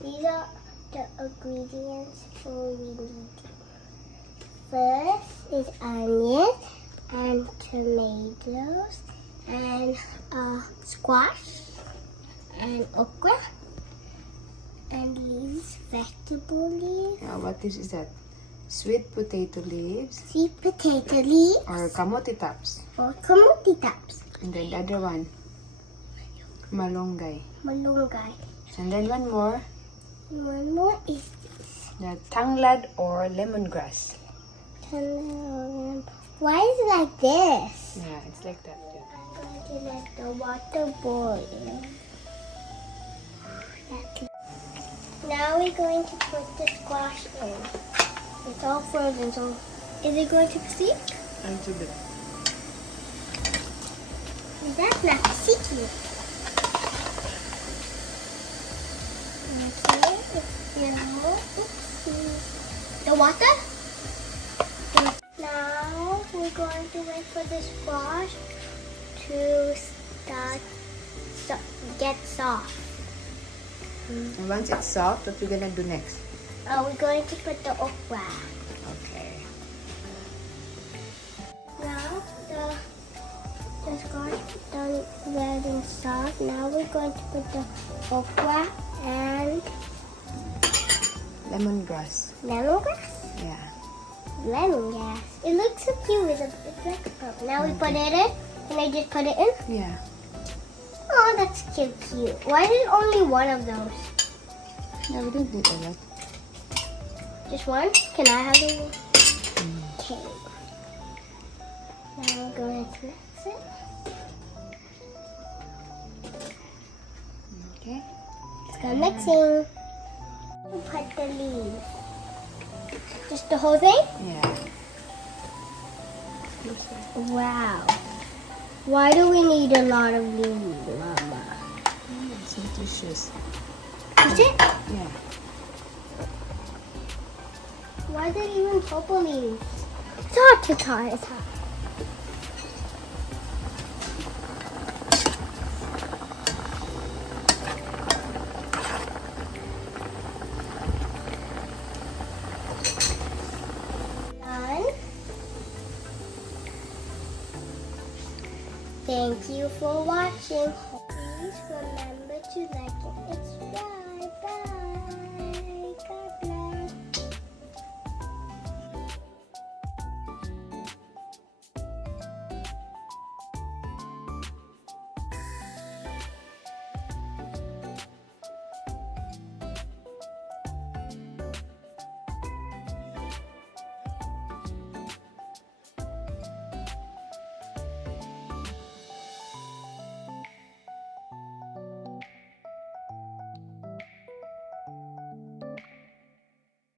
These are the ingredients for we need. First is onion and tomatoes and squash and okra and leaves, vegetable leaves. What is that? Sweet potato leaves. Sweet potato leaves. Or kamote tops. Or kamote tops. And then the other one, malunggay. Malunggay. And then one more, One more is the tanglad or lemongrass. why is it like this? Yeah, it's like that too. I'm going to let the water boil. Now we're going to put the squash in. It's all frozen, so is it going to stick? A little bit. That's not sticky. Okay, oopsie. The water? Now we're going to wait for the squash to get soft. And once it's soft, what we're gonna do next? We're going to put the okra. Okay. Now the squash is done getting soft. Now we're going to put the okra and Lemongrass. lemongrass. Yeah. Lemongrass. It looks so cute. It's like a purple. Now we put it in. Can I just put it in? Yeah. Oh, that's cute. Why is it only one of those? Yeah, we don't need a lot. Just one? Can I have the one? Okay. Now we're going to mix it. Okay. Let's go mixing. We'll put the leaves. Just the whole thing? Yeah. Wow. Why do we need a lot of leaves, Mama? It's delicious. Is it? Yeah. Why is it even purple leaves? It's hard to tie. It's hard. Done. Thank you for watching.